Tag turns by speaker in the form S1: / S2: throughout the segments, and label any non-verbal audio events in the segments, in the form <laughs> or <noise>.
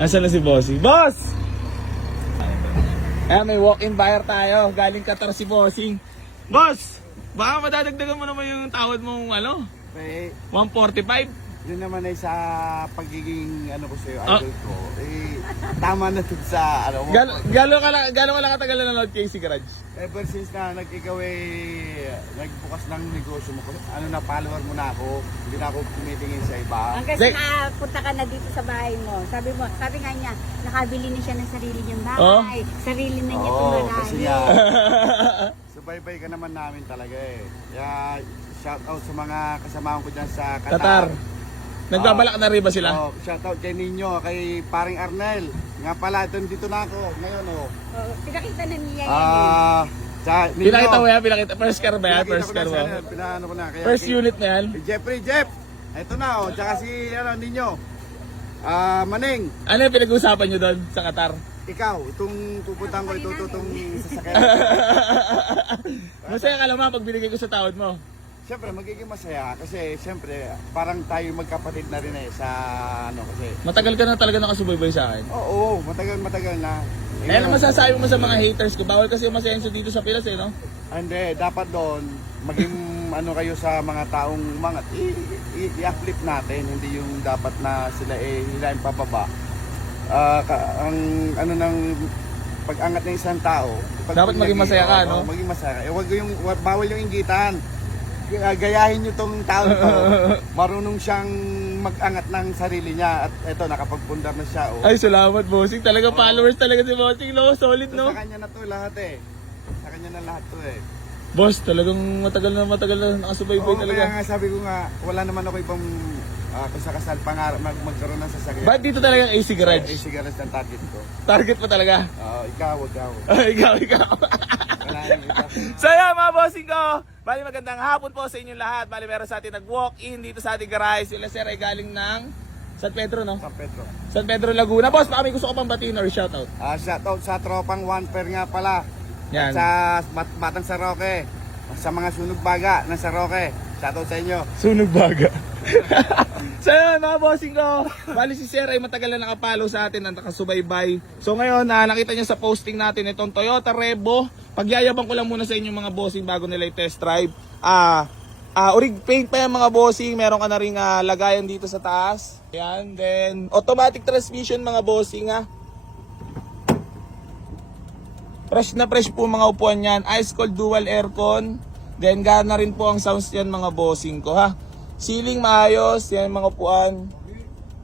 S1: Asan na si Bossing? Boss! Ayan, may walk-in buyer tayo. Galing Qatar si Bossing. Boss! Baka madadagdagan mo naman yung tawad mong ano?
S2: Eh,
S1: 145?
S2: Yun naman ay sa pagiging ano ko sa'yo,
S1: Ah.
S2: idol ko. Eh, tama na dun sa ano mo.
S1: Gal galo ka lang, galo ka lang katagal na nanood kay si Garage?
S2: Ever since na nag-ikaw eh, nagbukas ng negosyo mo, ano na, follower mo na ako. Hindi na ako tumitingin sa iba.
S3: Hanggang
S1: Dek-
S3: sa nakapunta ka na dito sa bahay mo. Sabi mo, sabi nga niya, nakabili na siya ng sarili niyang
S1: Oh?
S3: bahay. Sarili na niya
S2: Oo,
S3: tumarayo.
S2: kasi nga, <laughs> subaybay ka naman namin talaga eh. Kaya, shout out sa mga kasamahan ko dyan sa Qatar.
S1: Qatar. Nagbabalak na rin ba sila?
S2: Oh, shout out kay Ninyo, kay paring Arnel. Nga pala, ito, dito na ako. Ngayon oh.
S3: Oo, pinakita na niya yan.
S2: Ah, sa Ninyo.
S1: Pinakita mo yan? Pinakita. First car ba yan?
S2: Pinakita
S1: First
S2: ko
S1: car
S2: na
S1: mo?
S2: sa- Pinaano ko na. Kaya,
S1: First
S2: kay-
S1: unit na yan?
S2: kay Jeffrey, Jeff. Ito na oh. Tsaka si, ano, Ninyo. Ah, Maning.
S1: Ano yung pinag-uusapan nyo doon sa Qatar?
S2: Ikaw, itong pupuntahan ko, ito, ito, itong sasakyan. <laughs>
S1: Masaya ka naman pag binigay ko sa tawad mo.
S2: Siyempre, magiging masaya kasi siyempre, parang tayo magkapatid na rin eh sa ano kasi.
S1: Matagal ka na talaga nakasubaybay sa akin.
S2: Oo, oo matagal matagal na.
S1: Eh, ano masasabi mo sa mga haters ko? Bawal kasi umasenso dito sa Pilas eh, no?
S2: Ah, Hindi, dapat doon maging <laughs> ano kayo sa mga taong i- i-uplift natin, hindi yung dapat na sila eh hilahin pababa. Ka- ang ano ng pag-angat ng isang tao, pag
S1: Dapat maging masaya ka,
S2: Oo,
S1: no?
S2: maging masaya ka. Eh, wag yung wag- bawal yung inggitan. Ah, Gayahin niyo tong tao to. <laughs> Marunong siyang mag-angat ng sarili niya at eto nakapagpundar na siya. Oh.
S1: Ay, salamat, bossing. Talaga followers talaga si bossing, no? Solid, no?
S2: Sa kanya na to lahat eh. Sa kanya na lahat to eh.
S1: Boss, talagang matagal na matagal na nakasubaybay
S2: Oo,
S1: talaga.
S2: kaya nga sabi ko nga, wala naman ako ibang uh, kasal pangarap mag magkaroon ng sasakyan.
S1: Ba't dito talaga AC
S2: Eh,
S1: Garage?
S2: cigarettes ng target ko.
S1: Target pa talaga.
S2: Oo, ikaw, ikaw.
S1: Ay, <laughs> ikaw, ikaw. <laughs> So yan mga bossing ko. Bali magandang hapon po sa inyong lahat. Bali meron sa atin nag-walk-in dito sa ating garage. Sila sir ay galing ng San Pedro, no?
S2: San Pedro.
S1: San Pedro, Laguna. Boss, baka may gusto ko pang batiin or shoutout.
S2: Ah, shout out sa tropang one pair nga pala.
S1: Yan.
S2: Sa Bat- Batang Saroque. Sa mga sunog baga ng Saroque. Shout out sa inyo.
S1: Sunog baga. <laughs> so yun mga bossing ko, bali si Sir ay matagal na nakapalo sa atin at nakasubaybay. So ngayon na nakita niyo sa posting natin itong Toyota Revo. Pagyayabang ko lang muna sa inyo mga bossing bago nila i-test drive. Ah, ah urig paint pa yan mga bossing. Meron ka na ring ah, lagayan dito sa taas. Yan, then automatic transmission mga bossing ha. Fresh na fresh po mga upuan yan. Ice cold dual aircon. Then gana rin po ang sounds yan mga bossing ko ha. Ceiling maayos. Yan mga upuan.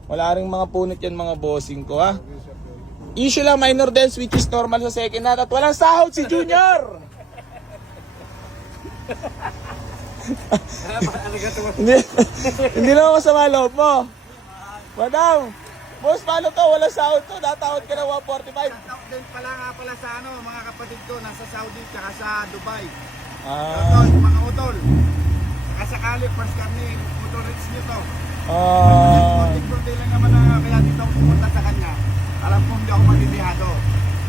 S1: Wala rin mga punit yan mga bossing ko ha. Issue lang minor dents which is normal sa second hand at walang sahod si Junior. hindi, hindi naman masama loob mo. Madam, boss paano to? Walang sahod to. Datawad ka ng 145.
S2: Shout out din pala nga pala sa ano, mga kapatid ko nasa Saudi tsaka sa Dubai.
S1: Ah,
S2: out, mga utol. Saka sakali, first kami, utol rich nyo to.
S1: ah,
S2: Konti-konti lang naman na kaya dito ako pumunta sa kanya. Alam ko hindi ako matitihado.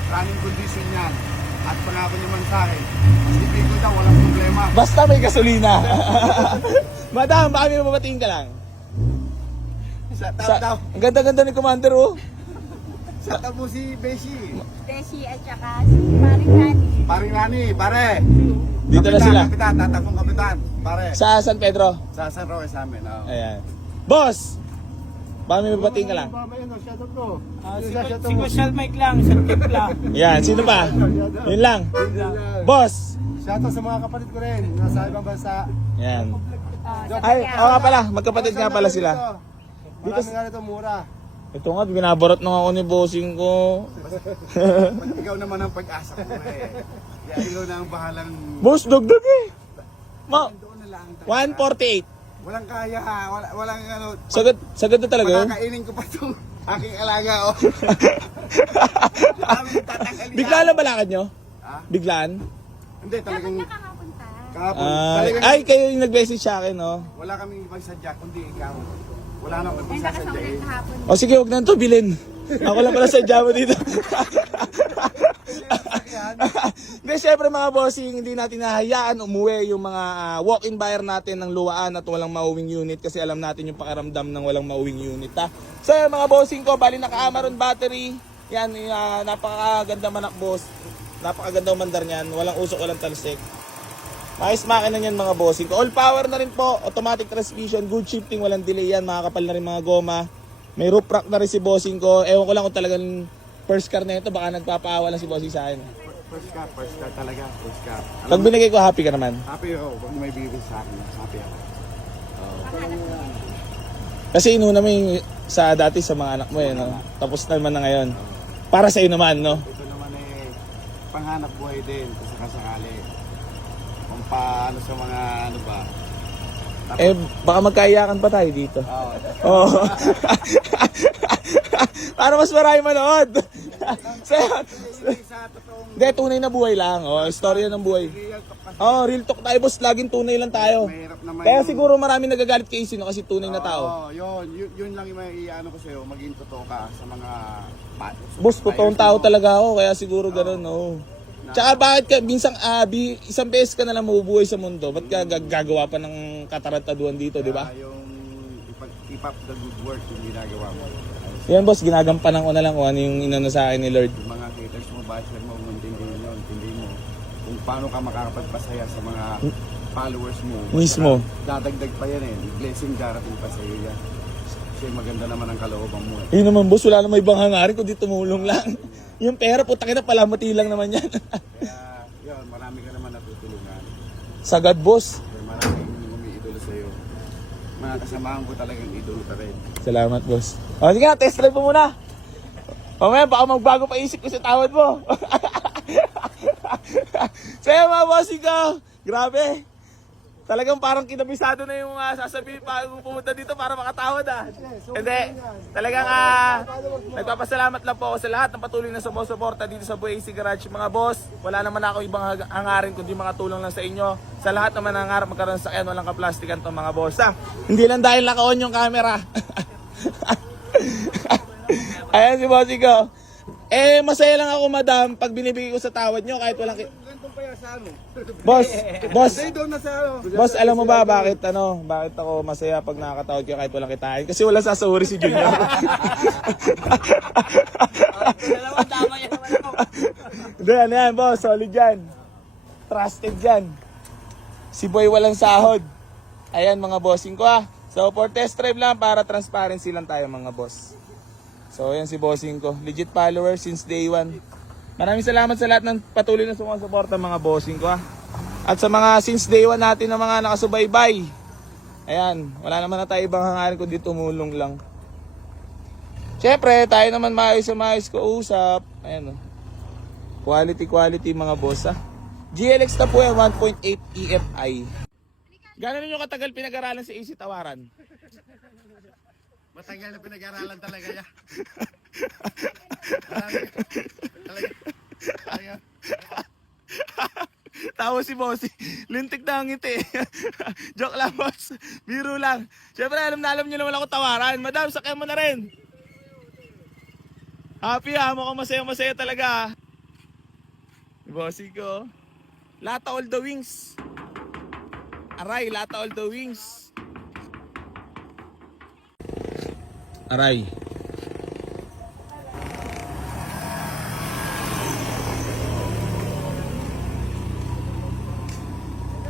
S2: Running condition yan. At pangako naman sa akin, hindi ko daw, walang problema.
S1: basta may gasolina. <laughs> Madam, baka may mabatiin ka lang.
S2: Sa tao
S1: Sa,
S2: daw.
S1: ang ganda-ganda ni Commander oh.
S2: Sa tao mo si Beshi.
S3: Beshi at saka si Paring Rani.
S2: Paring Rani, pare.
S1: Dito na sila.
S2: Kapitan, tatakong kapitan. Pare. Sa,
S1: Sa San Pedro.
S2: San Roque sa amin. Oh.
S1: Ayan. Boss! Baka may mabatiin ka lang.
S4: Ah, si, si Kushal Mike lang, Sir Kip lang.
S1: Yan, sino pa? Yun lang. Boss!
S2: Shoutout sa mga kapatid ko rin. Nasa ibang bansa.
S1: Yan.
S3: Ah, sa
S1: Ay, oo nga pala. Magkapatid nga pala sila.
S2: Marami nga nito mura.
S1: Ito nga, binabarot na ako ni bossing ko.
S2: Pag ikaw naman ang pag-asa ko eh. Kaya ikaw na ang bahalang
S1: Boss, dagdag eh. Ma,
S2: doon na lang.
S1: 148.
S2: Walang kaya ha. Wala, walang ano.
S1: Sagad, sagad na talaga yun.
S2: Pakakainin ko pa itong aking alaga oh. <laughs> Kami tatanggalin.
S1: Bigla lang balakad nyo?
S2: Ha?
S1: Biglaan?
S2: Hindi, talagang
S3: Nakakapunta.
S2: kahapon.
S1: Ah,
S2: talagang
S1: ay, kayo yung nag-message sa akin, no?
S2: wala kaming ibang sadya, kundi ikaw. Wala na akong
S3: Ay,
S2: ibang
S3: nakasama
S2: sasadya
S3: kahapon.
S1: O sige, huwag na ito bilhin. Ako lang pala sa mo dito. Hindi, syempre mga bossing, hindi natin nahayaan umuwi yung mga ah, walk-in buyer natin ng luwaan at walang mauwing unit kasi alam natin yung pakiramdam ng walang mauwing unit ha. So yun, mga bossing ko, bali naka-Amaron battery. Yan, uh, napakaganda manak boss. Napakaganda umandar niyan. Walang usok, walang talsik. Maayos makina niyan mga bossing. All power na rin po. Automatic transmission. Good shifting. Walang delay yan. Makakapal na rin mga goma. May roof rack na rin si bossing ko. Ewan ko lang kung talagang first car na ito. Baka nagpapaawa lang si bossing sa akin.
S2: First car, first car talaga, first car.
S1: Pag binigay ko, happy ka naman.
S2: Happy ako, pag may bibig sa akin, happy ako.
S1: Kasi inuna mo yung sa dati sa mga anak mo eh. No? Tapos naman na ngayon. Para sa iyo naman, no?
S2: Ito naman eh, panghanap buhay din, kung sakasakali. Kung paano sa mga, ano ba,
S1: Eh, baka magkaiyakan pa tayo dito.
S2: oh,
S1: Oo. Para mas marami manood.
S2: sa
S1: Hindi, tunay na buhay lang. Oh, istorya ng buhay. Oh, real talk tayo, boss. Laging tunay lang tayo.
S2: mahirap naman
S1: Kaya
S2: yung-
S1: siguro marami nagagalit kay Isino kasi tunay na tao.
S2: Oo, yun, yun, yun lang yung may ano ko sa'yo, maging totoo ka sa mga pa-
S1: Boss, totoong tao talaga ako. Kaya siguro ganun, oh. Tsaka bakit ka, minsan, ah, bi, isang beses ka na lang mabubuhay sa mundo. Ba't ka gag- gagawa pa ng katarantaduhan dito, di ba?
S2: Yung ipag, keep up the good work yung ginagawa mo.
S1: Yan, boss, ginagampanan ko na lang kung ano yung inano sa akin ni Lord.
S2: Yung mga haters mo, basher mo, intindihin nyo, intindihin mo kung paano ka makakapagpasaya sa mga followers mo.
S1: Mismo.
S2: Dadagdag pa yan eh. Blessing darating pa sa iyo yan. Kasi maganda naman ang kalooban mo eh.
S1: Yun naman, boss, wala namang ibang hangarin kundi tumulong lang. <laughs> yung pera, puta kita, palamati lang naman yan.
S2: Kaya <laughs> yun, marami ka naman natutulungan.
S1: Sagad, boss.
S2: Kaya maraming umiidolo sa iyo. Mga kasamahan ko talagang idolo ka rin.
S1: Salamat, boss. O, sige nga, test drive mo muna. Mamaya, baka magbago pa isip ko sa tawad mo. <laughs> Sa'yo, mga bossing ko. Grabe. Talagang parang kinabisado na yung mga sasabihin pa pumunta dito para makatawad ah. Hindi. Talagang ah, nagpapasalamat lang po ako sa lahat ng patuloy na sumusuporta dito sa Buhay AC Garage. Mga boss, wala naman ako ibang hangarin kundi mga tulong lang sa inyo. Sa lahat naman ng hangarap magkaroon sa sakyan, walang kaplastikan to mga boss. Ah. Hindi lang dahil naka-on yung camera. <laughs> Ayan si bossing ko. Eh, masaya lang ako, madam, pag binibigay ko sa tawad nyo kahit walang...
S2: pa yan sa ano?
S1: Boss, <laughs> boss,
S2: Hindi doon na sa ano.
S1: boss, alam mo ba bakit ano, bakit ako masaya pag nakakatawad ko kahit walang kitain? Kasi wala sasahuri si Junior.
S4: Dalawang <laughs> tama yan naman ako.
S1: Hindi, ano yan, boss, solid yan. Trusted yan. Si Boy walang sahod. Ayan mga bossing ko ah. So for test drive lang para transparency lang tayo mga boss. So ayan si bossing ko. Legit follower since day one. Maraming salamat sa lahat ng patuloy na sumusuporta mga bossing ko ah. At sa mga since day one natin na mga nakasubaybay. Ayan, wala naman na tayo ibang hangarin kundi tumulong lang. Siyempre, tayo naman maayos sa maayos ko usap. Ayan oh. Quality, quality mga boss ah. GLX na po yan, 1.8 EFI. Gano'n nyo katagal pinag-aralan sa AC Tawaran?
S2: Matagal na pinag-aralan talaga yan. <laughs> <laughs>
S1: Tawa si Bossy. Lintik na ang ngiti. <laughs> Joke lang, boss. Biro lang. Siyempre, alam na alam nyo naman ako tawaran. Madam, sakyan mo na rin. Happy ha, mukhang masaya-masaya talaga. ah. Bossy ko. Lata all the wings. Aray, lata all the wings. Aray.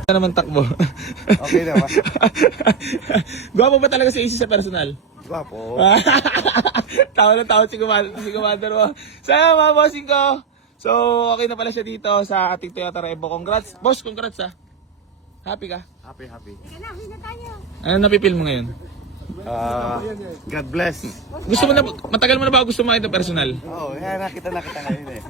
S1: Ano naman takbo?
S2: Okay na ba? <laughs>
S1: Gwapo ba talaga si AC sa personal?
S2: Gwapo. <laughs>
S1: tawa na tawa si Commander, si Commander mo. So, mga bossing ko. So, okay na pala siya dito sa ating Toyota Revo. Congrats. Boss, congrats ah. Happy ka?
S2: Happy, happy.
S3: Sige na, hina tayo.
S1: Ano napipil mo ngayon?
S2: Ah, God bless.
S1: Gusto mo na, matagal mo na ba gusto mo ito personal?
S2: Oo, oh, yan nakita na kita ngayon eh.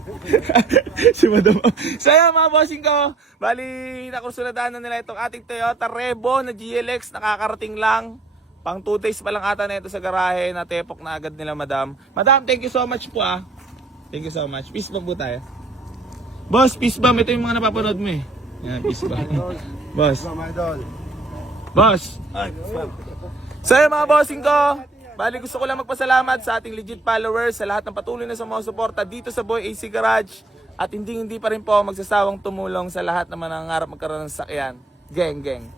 S2: <laughs>
S1: si Madam. So yun mga bossing ko, bali nakursunadahan na nila itong ating Toyota Revo na GLX, nakakarating lang. Pang 2 days pa lang ata na ito sa garahe, natepok na agad nila Madam. Madam, thank you so much po ah. Thank you so much. Peace bomb po tayo. Boss, peace bomb. Ito yung mga napapanood mo eh. Yan, peace bomb. Boss.
S2: My idol.
S1: Boss. So yun mga bossing ko, bali gusto ko lang magpasalamat sa ating legit followers, sa lahat ng patuloy na sumusuporta dito sa Boy AC Garage. At hindi hindi pa rin po magsasawang tumulong sa lahat na manangarap magkaroon ng sakyan. Geng, geng.